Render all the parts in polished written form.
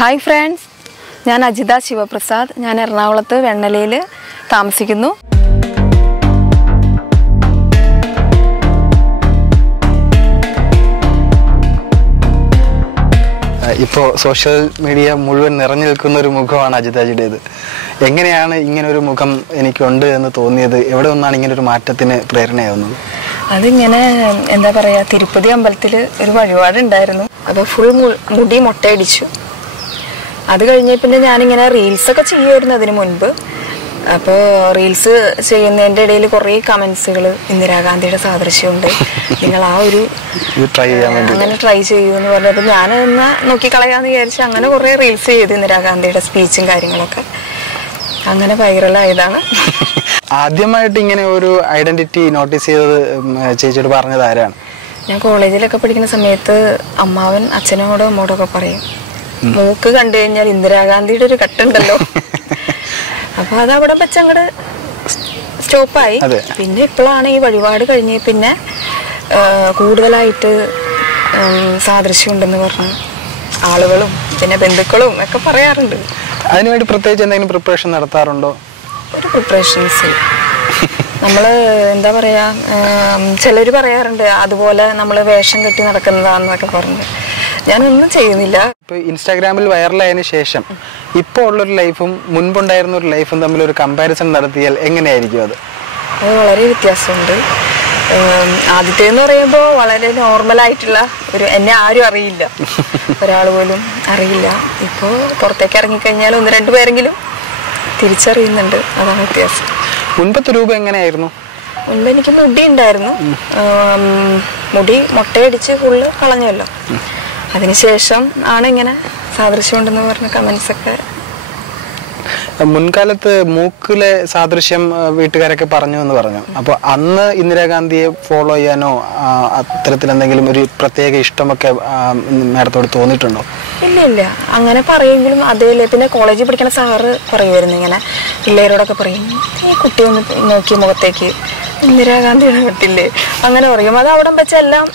Hi friends, ഞാൻ അജിത ശിവപ്രസാദ്. ഞാൻ എറണാകുളത്ത് വെണ്ണലയിൽ താമസിക്കുന്നു. ഇപ്പോൾ സോഷ്യൽ മീഡിയ മുഴുവൻ നിറഞ്ഞു നിൽക്കുന്ന ഒരു മുഖമാണ് അജിതാജിയുടേത്. എങ്ങനെയാണ് ഇങ്ങനൊരു മുഖം എനിക്കുണ്ട് എന്ന് തോന്നിയത്? എവിടെ നിന്നാണ് ഇങ്ങനൊരു മാറ്റത്തിന് പ്രേരണയാവുന്നത്? അതിങ്ങനെ എന്താ പറയുക, തിരുപ്പതി അമ്പലത്തിൽ ഒരു വഴിപാടുണ്ടായിരുന്നു. അപ്പോൾ ഫുൾ മുടി മൊട്ടയടിച്ചു. അത് കഴിഞ്ഞ പിന്നെ ഞാനിങ്ങനെ റീൽസൊക്കെ ചെയ്യുമായിരുന്നു അതിന് മുൻപ്. അപ്പോൾ റീൽസ് ചെയ്യുന്നതിൻ്റെ ഇടയിൽ കുറേ കമൻസുകൾ, ഇന്ദിരാഗാന്ധിയുടെ സാദൃശ്യമുണ്ട്, നിങ്ങൾ ആ ഒരു അങ്ങനെ ട്രൈ ചെയ്യൂ എന്ന് പറഞ്ഞപ്പോൾ ഞാനൊന്ന് നോക്കിക്കളയാന്ന് വിചാരിച്ച് അങ്ങനെ കുറേ റീൽസ് ചെയ്തു. ഇന്ദിരാഗാന്ധിയുടെ സ്പീച്ചും കാര്യങ്ങളൊക്കെ അങ്ങനെ വൈറലായതാണ്. ആദ്യമായിട്ട് ഇങ്ങനെ ഒരു ഐഡന്റിറ്റി നോട്ടീസ് ചെയ്തത് ചേച്ചിയോട് പറഞ്ഞത് ആരാണ്? ഞാൻ കോളേജിലൊക്കെ പഠിക്കുന്ന സമയത്ത് അമ്മാവൻ അച്ഛനോടും അമ്മോടൊക്കെ പറയും, മൂക്ക് കണ്ടു കഴിഞ്ഞാൽ ഇന്ദിരാഗാന്ധിയുടെ ഒരു കട്ടുണ്ടല്ലോ. അപ്പൊ അത് അവിടെ വെച്ച് അങ്ങോട്ട് സ്റ്റോപ്പായി. പിന്നെ ഇപ്പോഴാണ് ഈ വഴിപാട് കഴിഞ്ഞ് പിന്നെ കൂടുതലായിട്ട് സാദൃശ്യം ഉണ്ടെന്ന് പറഞ്ഞ് ആളുകളും പിന്നെ ബന്ധുക്കളും ഒക്കെ പറയാറുണ്ട്. അതിനുവേണ്ടി പ്രത്യേകിച്ച് എന്തെങ്കിലും പ്രിപ്പറേഷൻ നടത്താറുണ്ടോ? ഒരു പ്രിപ്പറേഷൻസ് നമ്മള് എന്താ പറയാ, ചിലര് പറയാറുണ്ട് അതുപോലെ നമ്മള് വേഷം കെട്ടി നടക്കുന്നതാന്നൊക്കെ പറഞ്ഞ്. ഞാനൊന്നും ചെയ്യുന്നില്ല. ഇപ്പൊ ഇൻസ്റ്റാഗ്രാമിൽ വൈറലായതിനു ശേഷം ഇപ്പോൾ ഉള്ളൊരു ലൈഫും മുൻപുണ്ടായിരുന്ന ഒരു ലൈഫും തമ്മിൽ ഒരു കമ്പാരിസൺ നടത്തിയാൽ എങ്ങനെയായിരിക്കും അത്? അത് വളരെ വ്യത്യാസമുണ്ട്. ആദ്യത്തേന്ന് പറയുമ്പോൾ വളരെ നോർമലായിട്ടുള്ള ഒരു, എന്നെ ആരും അറിയില്ല, ഒരാൾ പോലും അറിയില്ല. ഇപ്പോൾ പുറത്തേക്ക് ഇറങ്ങിക്കഴിഞ്ഞാൽ ഒന്ന് രണ്ടു പേരെങ്കിലും തിരിച്ചറിയുന്നുണ്ട്. അതാണ് വ്യത്യാസം. മുൻപത്തെ രൂപം എങ്ങനെയായിരുന്നു? മുൻപ് എനിക്ക് മുടി ഉണ്ടായിരുന്നു. മുടി മൊട്ടയടിച്ച് ഫുള്ള് കളഞ്ഞല്ലോ. അതിനുശേഷം ആണ് ഇങ്ങനെ സാദൃശ്യമുണ്ടെന്ന് പറഞ്ഞ കമന്റ്സ് ഒക്കെ. മുൻകാലത്ത് മൂക്കിലെ സാദൃശ്യം വീട്ടുകാരൊക്കെ പറഞ്ഞു എന്ന് പറഞ്ഞു. അപ്പൊ അന്ന് ഇന്ദിരാഗാന്ധിയെ ഫോളോ ചെയ്യാനോ അത്തരത്തിൽ എന്തെങ്കിലും ഒരു പ്രത്യേക ഇഷ്ടമൊക്കെ മേഡത്തോട് തോന്നിയിട്ടുണ്ടോ? ഇല്ല, അങ്ങനെ പറയുമെങ്കിലും അതേലെ. പിന്നെ കോളേജിൽ പഠിക്കുന്ന സാറ് പറയുമായിരുന്നു, ഇങ്ങനെ പിള്ളേരോടൊക്കെ പറയും, ഈ കുട്ടി ഒന്ന് നോക്കിയ മുഖത്തേക്ക് ഇന്ദിരാഗാന്ധിയുടെ കട്ടില്ലേ, അങ്ങനെ പറയും. അത് അവിടെ വെച്ചെല്ലാം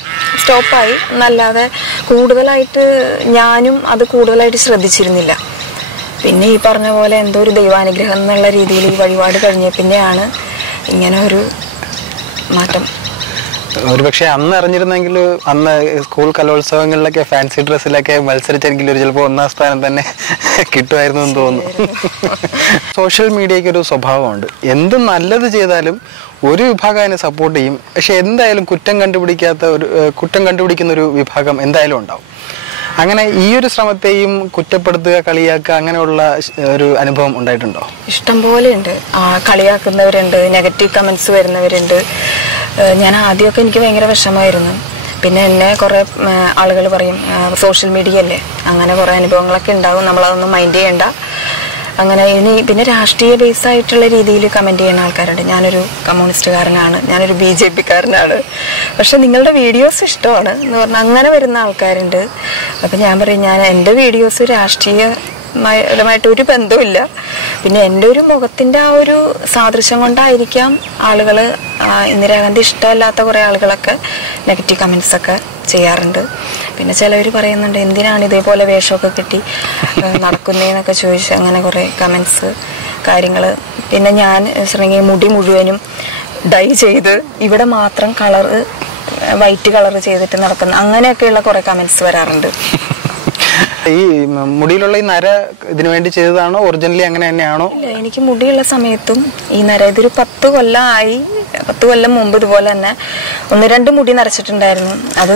സ്റ്റോപ്പായി എന്നല്ലാതെ കൂടുതലായിട്ട് ഞാനും അത് കൂടുതലായിട്ട് ശ്രദ്ധിച്ചിരുന്നില്ല. പിന്നെ ഈ പറഞ്ഞ പോലെ എന്തോ ഒരു ദൈവാനുഗ്രഹം എന്നുള്ള രീതിയിൽ ഈ വഴിപാട് കഴിഞ്ഞ പിന്നെയാണ് ഇങ്ങനെ ഒരു മാറ്റം. ഒരുപക്ഷെ അന്ന് അറിഞ്ഞിരുന്നെങ്കിൽ അന്ന് സ്കൂൾ കലോത്സവങ്ങളിലൊക്കെ ഫാൻസി ഡ്രസ്സിലൊക്കെ മത്സരിച്ചെങ്കിൽ ചിലപ്പോൾ 1ാം സ്ഥാനം തന്നെ കിട്ടുമായിരുന്നു എന്ന് തോന്നുന്നു. സോഷ്യൽ മീഡിയയ്ക്ക് ഒരു സ്വഭാവമുണ്ട്, എന്ത് നല്ലത് ചെയ്താലും ഒരു വിഭാഗം അതിനെ സപ്പോർട്ട് ചെയ്യും. പക്ഷെ എന്തായാലും കുറ്റം കണ്ടുപിടിക്കുന്ന ഒരു വിഭാഗം എന്തായാലും ഉണ്ടാവും. അങ്ങനെ ഈ ഒരു ശ്രമത്തെയും കുറ്റപ്പെടുത്തുക, കളിയാക്കുക, അങ്ങനെയുള്ള ഒരു അനുഭവം ഉണ്ടായിട്ടുണ്ടോ? ഇഷ്ടം പോലെ ഉണ്ട്. കളിയാക്കുന്നവരുണ്ട്, നെഗറ്റീവ് കമന്റ്സ് വരുന്നവരുണ്ട്. ഞാൻ ആദ്യമൊക്കെ എനിക്ക് ഭയങ്കര വിഷമമായിരുന്നു. പിന്നെ എന്നെ കുറെ ആളുകൾ പറയും, സോഷ്യൽ മീഡിയ അല്ലേ, അങ്ങനെ കുറെ അനുഭവങ്ങളൊക്കെ ഉണ്ടാവും, നമ്മളതൊന്നും മൈൻഡ് ചെയ്യണ്ട. അങ്ങനെ പിന്നെ രാഷ്ട്രീയ ബേസ് ആയിട്ടുള്ള രീതിയിൽ കമന്റ് ചെയ്യുന്ന ആൾക്കാരുണ്ട്. ഞാനൊരു കമ്മ്യൂണിസ്റ്റുകാരനാണ്, ഞാനൊരു BJP-കാരനാണ്, പക്ഷെ നിങ്ങളുടെ വീഡിയോസ് ഇഷ്ടമാണ് എന്ന് പറഞ്ഞാൽ അങ്ങനെ വരുന്ന ആൾക്കാരുണ്ട്. അപ്പം ഞാൻ പറയും, ഞാൻ എൻ്റെ വീഡിയോസ് രാഷ്ട്രീയമായിട്ട് ഒരു ബന്ധവുമില്ല. പിന്നെ എൻ്റെ ഒരു മുഖത്തിൻ്റെ ആ ഒരു സാദൃശ്യം കൊണ്ടായിരിക്കാം ആളുകൾ, ഇന്ദിരാഗാന്ധി ഇഷ്ടമല്ലാത്ത കുറേ ആളുകളൊക്കെ നെഗറ്റീവ് കമൻസ് ഒക്കെ ചെയ്യാറുണ്ട്. പിന്നെ ചിലവർ പറയുന്നുണ്ട്, എന്തിനാണ് ഇതേപോലെ വേഷമൊക്കെ കിട്ടി നടക്കുന്നതെന്നൊക്കെ ചോദിച്ച് അങ്ങനെ കുറേ കമൻസ് കാര്യങ്ങൾ. പിന്നെ ഞാൻ മുടി മുഴുവനും ഡൈ ചെയ്ത് ഇവിടെ മാത്രം വൈറ്റ് കളർ ചെയ്തിട്ട് നടക്കുന്ന അങ്ങനെയൊക്കെയുള്ള കുറേ കമൻസ് വരാറുണ്ട്. ഈ മുടിയിലുള്ള ഈ നര ഇതിനു വേണ്ടി ചെയ്തതാണോ, ഒറിജിനലി അങ്ങനെ തന്നെയാണോ? ഇല്ല, എനിക്ക് മുടിയുള്ള സമയത്തും ഈ നര, ഇതൊരു 10 കൊല്ലമായി. 10 കൊല്ലം മുമ്പ് ഇതുപോലെ തന്നെ 1-2 മുടി നരച്ചിട്ടുണ്ടായിരുന്നു. അത്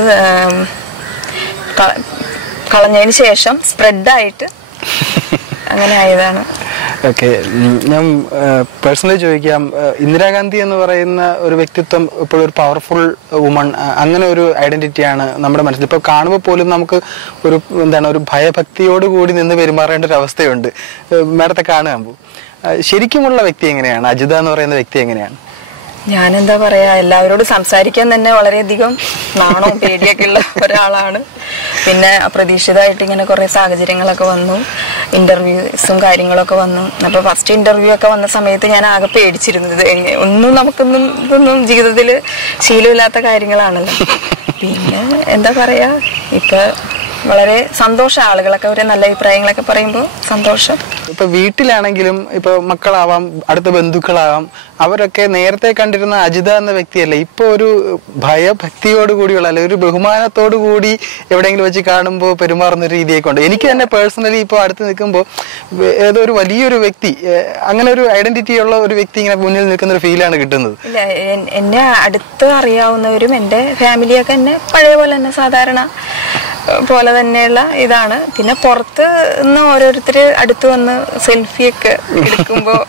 കളഞ്ഞതിന് ശേഷം സ്പ്രെഡായിട്ട് അങ്ങനെ ആയതാണ്. ഓക്കെ, ഞാൻ പേഴ്സണലി ചോദിക്കാം, ഇന്ദിരാഗാന്ധി എന്ന് പറയുന്ന ഒരു വ്യക്തിത്വം ഇപ്പോഴും ഒരു പവർഫുൾ വുമൺ, അങ്ങനെ ഒരു ഐഡന്റിറ്റിയാണ് നമ്മുടെ മനസ്സിൽ. ഇപ്പോൾ കാണുമ്പോൾ പോലും നമുക്ക് ഒരു ഭയഭക്തിയോടുകൂടി നിന്ന് പെരുമാറേണ്ട ഒരു അവസ്ഥയുണ്ട് മാഡത്തെ കാണുമ്പോൾ. ശരിക്കുമുള്ള വ്യക്തി എങ്ങനെയാണ്? അജിത എന്ന് പറയുന്ന വ്യക്തി എങ്ങനെയാണ്? ഞാനെന്താ പറയാ, എല്ലാവരോടും സംസാരിക്കാൻ തന്നെ വളരെയധികം നാണവും പേടിയൊക്കെ ഉള്ള ഒരാളാണ്. പിന്നെ അപ്രതീക്ഷിതമായിട്ട് ഇങ്ങനെ കുറെ സാഹചര്യങ്ങളൊക്കെ വന്നു, ഇന്റർവ്യൂസും കാര്യങ്ങളൊക്കെ വന്നു. അപ്പൊ ഫസ്റ്റ് ഇന്റർവ്യൂ ഒക്കെ വന്ന സമയത്ത് ഞാൻ ആകെ പേടിച്ചിരുന്നത്, ഇതൊന്നും ജീവിതത്തിൽ ശീലമില്ലാത്ത കാര്യങ്ങളാണല്ലോ. പിന്നെ എന്താ പറയാ, ഇപ്പൊ വളരെ സന്തോഷം. ആളുകളൊക്കെ ഒരു നല്ല അഭിപ്രായങ്ങളൊക്കെ പറയുമ്പോൾ സന്തോഷം. ഇപ്പൊ വീട്ടിലാണെങ്കിലും ഇപ്പൊ മക്കളാവാം, അടുത്ത ബന്ധുക്കളാവാം, അവരൊക്കെ നേരത്തെ കണ്ടിരുന്ന അജിത എന്ന വ്യക്തിയല്ല, ഇപ്പൊ ഒരു ഭയഭക്തിയോട് കൂടിയുള്ള അല്ലെ ഒരു ബഹുമാനത്തോടു കൂടി എവിടെയെങ്കിലും വെച്ച് കാണുമ്പോൾ പെരുമാറുന്ന ഒരു രീതിയൊക്കെ ഉണ്ട്. എനിക്ക് തന്നെ പേഴ്സണലി ഇപ്പോൾ അടുത്ത് നിൽക്കുമ്പോൾ ഏതോ ഒരു വലിയൊരു വ്യക്തി, അങ്ങനെ ഒരു ഐഡന്റിറ്റി ഉള്ള ഒരു വ്യക്തി ഇങ്ങനെ മുന്നിൽ നിൽക്കുന്ന ഒരു ഫീലാണ് കിട്ടുന്നത്. ഇല്ല, എന്നെ അടുത്ത് അറിയാവുന്നവരും എൻ്റെ ഫാമിലിയൊക്കെ എന്നെ പഴയ പോലെ തന്നെ സാധാരണ പോലെ തന്നെയുള്ള ഇതാണ്. പിന്നെ പുറത്ത് നിന്ന് ഓരോരുത്തർ അടുത്ത് വന്ന് സെൽഫിയൊക്കെ എടുക്കുമ്പോൾ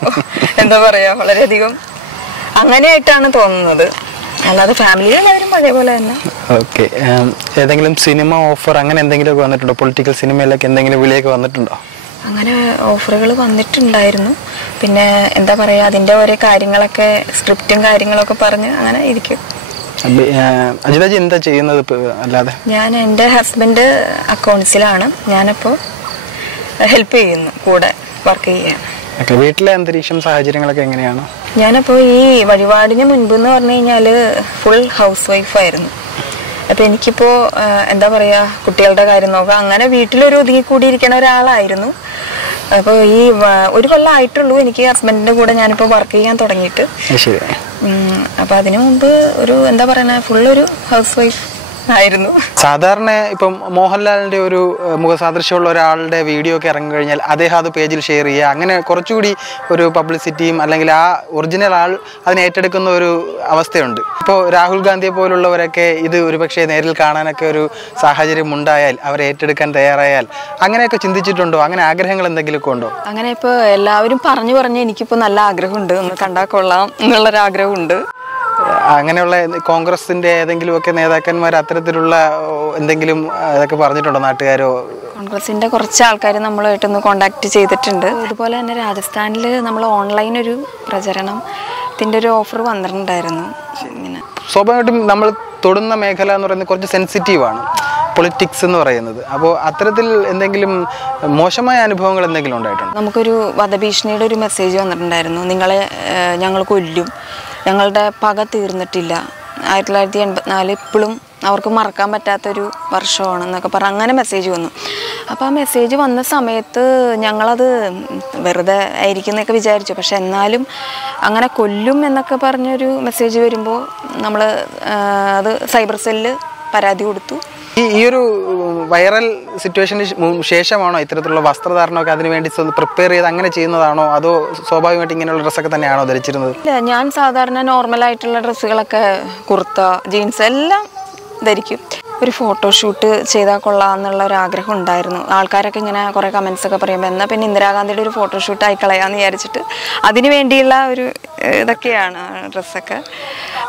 എന്താ പറയാ, വളരെയധികം അങ്ങനെയായിട്ടാണ് തോന്നുന്നത്. അല്ലാതെ ഫാമിലി എല്ലാവരും അതേപോലെ തന്നെ. ഓക്കെ, ഏതെങ്കിലും സിനിമ ഓഫർ അങ്ങനെ എന്തെങ്കിലും ഒക്കെ വന്നിട്ടുണ്ടോ? പൊളിറ്റിക്കൽ സിനിമയിലൊക്കെ എന്തെങ്കിലും വിളിയൊക്കെ വന്നിട്ടുണ്ടോ? അങ്ങനെ ഓഫറുകൾ വന്നിട്ടുണ്ടായിരുന്നു. പിന്നെ എന്താ പറയാ, അതിൻ്റെ ഓരോ കാര്യങ്ങളൊക്കെ സ്ക്രിപ്റ്റും കാര്യങ്ങളൊക്കെ പറഞ്ഞ് അങ്ങനെ ഇരിക്കും. അജിതാജി എന്താ ചെയ്യുന്നത് അല്ലാതെ? ഞാൻ എൻ്റെ ഹസ്ബൻഡ് അക്കൗണ്ട്സിലാണ്. ഞാനിപ്പോൾ ഹെൽപ്പ് ചെയ്യുന്നു, കൂടെ വർക്ക് ചെയ്യാൻ. വീട്ടിലെ അന്തരീക്ഷം സാഹചര്യങ്ങളൊക്കെ എങ്ങനെയാണ്? ഞാനപ്പോൾ ഈ വഴിപാടിന് മുൻപ് എന്ന് പറഞ്ഞു കഴിഞ്ഞാൽ ഫുൾ ഹൗസ് വൈഫായിരുന്നു. അപ്പോൾ എനിക്കിപ്പോൾ എന്താ പറയുക, കുട്ടികളുടെ കാര്യം നോക്കാം, അങ്ങനെ വീട്ടിലൊരു ഒതുങ്ങിക്കൂടിയിരിക്കണ ഒരാളായിരുന്നു. അപ്പോൾ ഈ ഒരു കൊല്ലമായിട്ടുള്ളൂ എനിക്ക് ഹസ്ബൻഡിൻ്റെ കൂടെ ഞാനിപ്പോൾ വർക്ക് ചെയ്യാൻ തുടങ്ങിയിട്ട്. അപ്പോൾ അതിനു മുമ്പ് ഒരു എന്താ പറയുക, ഫുള്ളൊരു ഹൗസ് വൈഫ് ആയിരുന്നു. സാധാരണ ഇപ്പം മോഹൻലാലിന്റെ ഒരു മുഖസാദൃശ്യമുള്ള ഒരാളുടെ വീഡിയോ ഒക്കെ ഇറങ്ങി കഴിഞ്ഞാൽ അദ്ദേഹം അത് പേജിൽ ഷെയർ ചെയ്യുക, അങ്ങനെ കുറച്ചുകൂടി ഒരു പബ്ലിസിറ്റിയും അല്ലെങ്കിൽ ആ ഒറിജിനൽ ആൾ അതിനെ ഏറ്റെടുക്കുന്ന ഒരു അവസ്ഥയുണ്ട്. ഇപ്പോൾ രാഹുൽ ഗാന്ധിയെ പോലുള്ളവരൊക്കെ ഇത് ഒരുപക്ഷെ നേരിൽ കാണാനൊക്കെ ഒരു സാഹചര്യം ഉണ്ടായാൽ അവരെ ഏറ്റെടുക്കാൻ തയ്യാറായാൽ അങ്ങനെയൊക്കെ ചിന്തിച്ചിട്ടുണ്ടോ? അങ്ങനെ ആഗ്രഹങ്ങൾ എന്തെങ്കിലുമൊക്കെ ഉണ്ടോ? അങ്ങനെ ഇപ്പോൾ എല്ലാവരും പറഞ്ഞ് എനിക്കിപ്പോൾ നല്ല ആഗ്രഹമുണ്ട്, ഒന്ന് കണ്ടാൽ കൊള്ളാം എന്നുള്ളൊരാഗ്രഹമുണ്ട്. അങ്ങനെയുള്ള കോൺഗ്രസിന്റെ ഏതെങ്കിലുമൊക്കെ നേതാക്കന്മാർ അത്തരത്തിലുള്ള എന്തെങ്കിലും അതൊക്കെ പറഞ്ഞിട്ടുണ്ടോ നാട്ടുകാരോ? കോൺഗ്രസിന്റെ കുറച്ച് ആൾക്കാർ നമ്മളുമായിട്ടൊന്ന് കോണ്ടാക്ട് ചെയ്തിട്ടുണ്ട്. അതുപോലെ തന്നെ രാജസ്ഥാനിൽ നമ്മൾ ഓൺലൈൻ ഒരു പ്രചരണത്തിൻ്റെ ഒരു ഓഫർ വന്നിട്ടുണ്ടായിരുന്നു. ഇങ്ങനെ സ്വാഭാവികമായിട്ടും നമ്മൾ തൊടുന്ന മേഖല എന്ന് പറയുന്നത് കുറച്ച് സെൻസിറ്റീവാണ്, പൊളിറ്റിക്സ് എന്ന് പറയുന്നത്. അപ്പോൾ അത്തരത്തിൽ എന്തെങ്കിലും മോശമായ അനുഭവങ്ങൾ എന്തെങ്കിലും ഉണ്ടായിട്ടുണ്ടോ? നമുക്കൊരു വധഭീഷണിയുടെ ഒരു മെസ്സേജ് വന്നിട്ടുണ്ടായിരുന്നു. നിങ്ങളെ ഞങ്ങൾ കൊല്ലും, ഞങ്ങളുടെ പക തീർന്നിട്ടില്ല, 1984 ഇപ്പോഴും അവർക്ക് മറക്കാൻ പറ്റാത്തൊരു വർഷമാണെന്നൊക്കെ പറഞ്ഞ് അങ്ങനെ മെസ്സേജ് വന്നു. അപ്പോൾ ആ മെസ്സേജ് വന്ന സമയത്ത് ഞങ്ങളത് വെറുതെ ആയിരിക്കും എന്നൊക്കെ വിചാരിച്ചു. പക്ഷെ എന്നാലും അങ്ങനെ കൊല്ലും എന്നൊക്കെ പറഞ്ഞൊരു മെസ്സേജ് വരുമ്പോൾ നമ്മൾ അത് സൈബർ സെല്ലിൽ പരാതി കൊടുത്തു. ഈ ഒരു വൈറൽ സിറ്റുവേഷന് ശേഷമാണോ ഇത്തരത്തിലുള്ള വസ്ത്രധാരണമൊക്കെ അതിനു വേണ്ടി പ്രിപ്പയർ ചെയ്ത് അങ്ങനെ ചെയ്യുന്നതാണോ, അതോ സ്വാഭാവികമായിട്ട് ഇങ്ങനെയുള്ള ഡ്രസ്സൊക്കെ തന്നെയാണോ ധരിച്ചിരുന്നത്? ഇല്ല, ഞാൻ സാധാരണ നോർമലായിട്ടുള്ള ഡ്രസ്സുകളൊക്കെ, കുർത്ത, ജീൻസ് എല്ലാം ധരിക്കും. ഒരു ഫോട്ടോഷൂട്ട് ചെയ്താൽ കൊള്ളാം എന്നുള്ള ഒരു ആഗ്രഹം ഉണ്ടായിരുന്നു. ആൾക്കാരൊക്കെ ഇങ്ങനെ കുറേ കമൻസ് ഒക്കെ പറയുമ്പോൾ എന്നാൽ പിന്നെ ഇന്ദിരാഗാന്ധിയുടെ ഒരു ഫോട്ടോഷൂട്ട് ആയി കളയാമെന്ന് വിചാരിച്ചിട്ട് അതിന് വേണ്ടിയുള്ള ഒരു ഇതൊക്കെയാണ് ഡ്രസ്സൊക്കെ.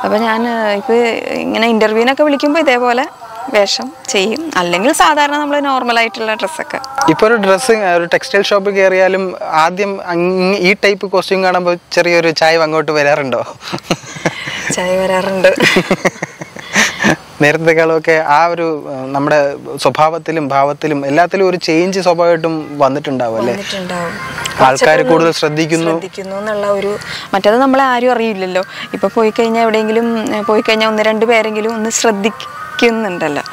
അപ്പോൾ ഞാൻ ഇപ്പോൾ ഇങ്ങനെ ഇൻ്റർവ്യൂവിനൊക്കെ വിളിക്കുമ്പോൾ ഇതേപോലെ വേഷം ചെയ്യും, അല്ലെങ്കിൽ സാധാരണ നമ്മൾ നോർമലായിട്ടുള്ള ഡ്രസ്സൊക്കെ. ഇപ്പോൾ ഒരു ഡ്രസ്സ് ഒരു ടെക്സ്റ്റൈൽ ഷോപ്പിൽ കയറിയാലും ആദ്യം ഈ ടൈപ്പ് കോസ്റ്റ്യൂം കാണുമ്പോൾ ചെറിയൊരു ചായ അങ്ങോട്ട് വരാറുണ്ടോ? ചായ വരാറുണ്ട്. നേരത്തെക്കാളൊക്കെ ആ ഒരു നമ്മുടെ സ്വഭാവത്തിലും ഭാവത്തിലും എല്ലാത്തിലും ഒരു ചേഞ്ച് സ്വാഭാവികമായിട്ടും വന്നിട്ടുണ്ടാവും അല്ലേ? ആൾക്കാർ കൂടുതൽ ശ്രദ്ധിക്കുന്നു എന്നുള്ള ഒരു, മറ്റേത് നമ്മളെ ആരും അറിയില്ലല്ലോ. ഇപ്പൊ പോയി കഴിഞ്ഞാൽ എവിടെയെങ്കിലും പോയി കഴിഞ്ഞാൽ 1-2 പേരെങ്കിലും ഒന്ന് ശ്രദ്ധിക്കുന്നുണ്ടല്ലോ.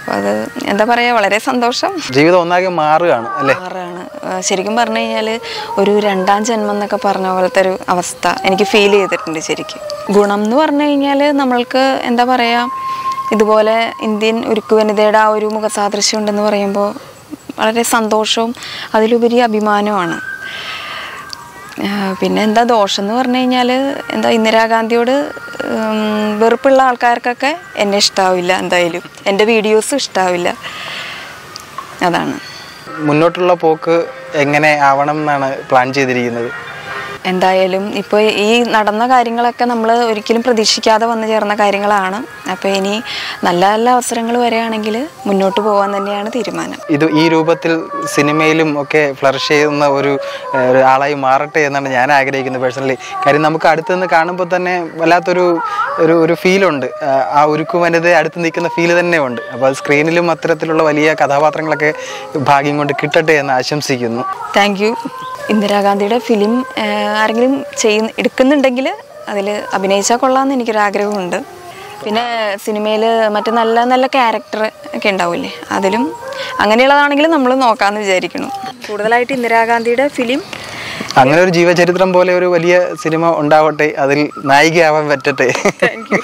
അപ്പൊ അത് എന്താ പറയാ, വളരെ സന്തോഷം. ജീവിതം ഒന്നാകെ മാറുകയാണ് അല്ലേ? മാറുകയാണ്. ശരിക്കും പറഞ്ഞു കഴിഞ്ഞാൽ ഒരു 2ാം ജന്മം എന്നൊക്കെ പറഞ്ഞ പോലത്തെ ഒരു അവസ്ഥ എനിക്ക് ഫീൽ ചെയ്തിട്ടുണ്ട്. ശരിക്കും ഗുണം എന്ന് പറഞ്ഞു കഴിഞ്ഞാൽ നമ്മൾക്ക് എന്താ പറയാ, ഇതുപോലെ ഇന്ത്യൻ ഉരുക്കു വനിതയുടെ ആ ഒരു മുഖസാദൃശ്യം ഉണ്ടെന്ന് പറയുമ്പോൾ വളരെ സന്തോഷവും അതിലുപരി അഭിമാനവുമാണ്. പിന്നെ എന്താ ദോഷം എന്ന് പറഞ്ഞു കഴിഞ്ഞാൽ, എന്താ ഇന്ദിരാഗാന്ധിയോട് വെറുപ്പുള്ള ആൾക്കാർക്കൊക്കെ എന്നെ ഇഷ്ടാവില്ല, എന്തായാലും എൻ്റെ വീഡിയോസും ഇഷ്ടാവില്ല. അതാണ്. മുന്നോട്ടുള്ള പോക്ക് എങ്ങനെ ആവണം എന്നാണ് പ്ലാൻ ചെയ്തിരിക്കുന്നത്? എന്തായാലും ഇപ്പോൾ ഈ നടന്ന കാര്യങ്ങളൊക്കെ നമ്മൾ ഒരിക്കലും പ്രതീക്ഷിക്കാതെ വന്നു ചേർന്ന കാര്യങ്ങളാണ്. അപ്പോൾ ഇനി നല്ല നല്ല അവസരങ്ങൾ വരികയാണെങ്കിൽ മുന്നോട്ട് പോകാൻ തന്നെയാണ് തീരുമാനം. ഇത് ഈ രൂപത്തിൽ സിനിമയിലും ഒക്കെ ഫ്ലറിഷ് ചെയ്യുന്ന ഒരു ആളായി മാറട്ടെ എന്നാണ് ഞാൻ ആഗ്രഹിക്കുന്നത് പേഴ്സണലി. കാര്യം നമുക്ക് അടുത്ത് നിന്ന് കാണുമ്പോൾ തന്നെ വല്ലാത്തൊരു ഒരു ഫീലുണ്ട്, ആ ഉരുക്കു വനിതയെ അടുത്ത് നിൽക്കുന്ന ഫീല് തന്നെ ഉണ്ട്. അപ്പോൾ സ്ക്രീനിലും അത്തരത്തിലുള്ള വലിയ കഥാപാത്രങ്ങളൊക്കെ ഭാഗ്യം കൊണ്ട് കിട്ടട്ടെ എന്ന് ആശംസിക്കുന്നു. Thank you. ഇന്ദിരാഗാന്ധിയുടെ ഫിലിം ആരെങ്കിലും എടുക്കുന്നുണ്ടെങ്കിൽ അതിൽ അഭിനയിച്ചാൽ കൊള്ളാമെന്ന് എനിക്കൊരാഗ്രഹമുണ്ട്. പിന്നെ സിനിമയിൽ മറ്റു നല്ല നല്ല ക്യാരക്ടർ ഒക്കെ ഉണ്ടാവില്ലേ, അതിലും അങ്ങനെയുള്ളതാണെങ്കിലും നമ്മൾ നോക്കാമെന്ന് വിചാരിക്കണം. കൂടുതലായിട്ട് ഇന്ദിരാഗാന്ധിയുടെ ഫിലിം, അങ്ങനെ ഒരു ജീവചരിത്രം പോലെ ഒരു വലിയ സിനിമ ഉണ്ടാവട്ടെ, അതിൽ നായികയാവാൻ പറ്റട്ടെ. Thank U.